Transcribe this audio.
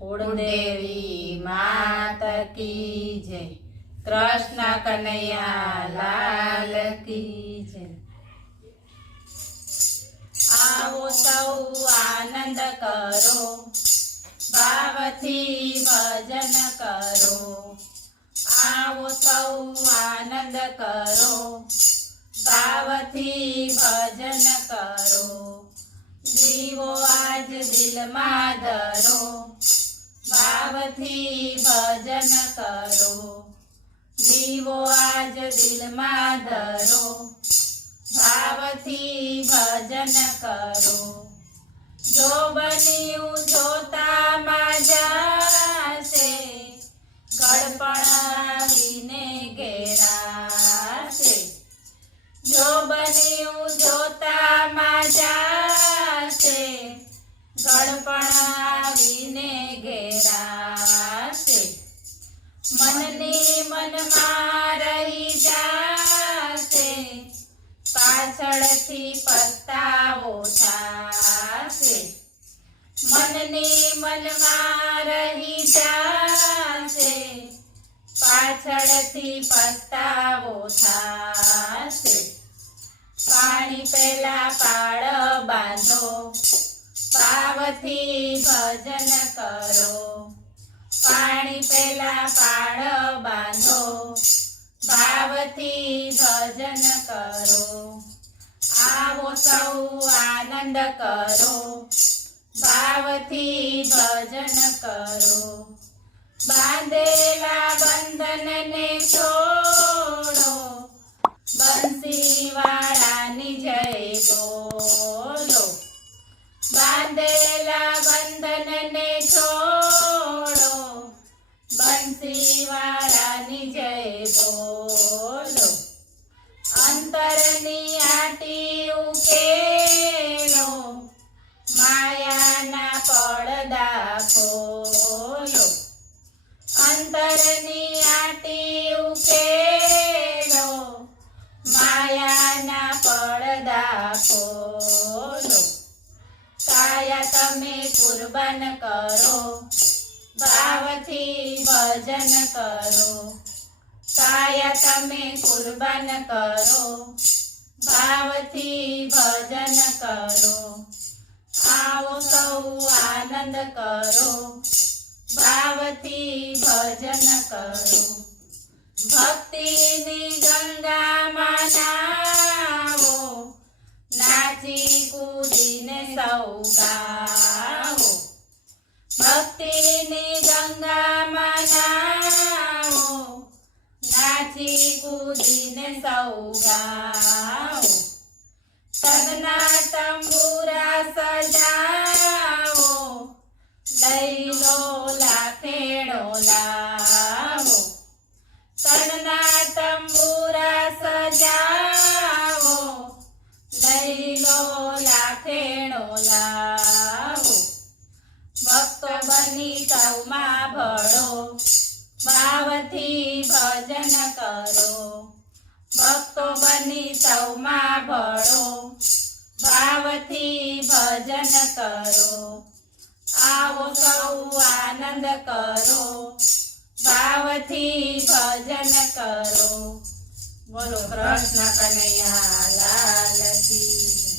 कुलदेवी मात की जय। कृष्ण कन्हैया लाल की जय। आवो सौ आनंद करो, भावथी भजन करो। आवो सौ आनंद करो, भावथी भजन करो। दीवो आज दिल में धरो, भावथी भजन करो। दीवो आज दिल में धरो, भावथी भजन करो। जो बन्यु जोता में जाशे, गड़पण आवीने घेराशे। जो बन्यु जोता में जाशे, गड़पण आवीने घेराशे। मननी मन में रही जाशे, पाछळथी पछतावो थाशे। मननी मन में रही जाशे, पाछळथी पछतावो थाशे। पाणी पेला पाळ बांधो, भावथी भजन करो। पाणी पेला पाळ बांधो, भावथी भजन करो। आवो सौ आनंद करो, भावथी भजन करो। बांधेला बंधन ने छोड़ो, बंसीवाळानी जय बोलो। बांधेला बंधन ने छोड़ो, बंसीवाळानी जय बोलो। अंतरनी आटी उकेलो, मायाना પડદા खोलो। अंतरनी आटी उकेलो, मायाना પડદા खोलो। काया तमे कुर्बान करो, भावथी भजन करो। काया तमे कुर्बान करो, भावथी भजन करो। आवो सौ आनंद करो, भावथी भजन करो। भक्तिनी गंगा में नावो, नाची कूदीने सौ गावो। भक्तिनी गंगा में नावो, नाची कूदीने सौ गावो। तगना तंबूरा सजावो, लई लो लाखेड़ो लावो। तगना तंबूरा सजावो, लई लो लाखेड़ो लावो। भक्त बनी सौ मां भळो, भावथी भजन करो। भक्तो बनी सौ मां भळो, भावथी भजन करो। आवो सौ आनंद करो, भावथी भजन करो। बोलो कृष्ण कन्हैया लाल की।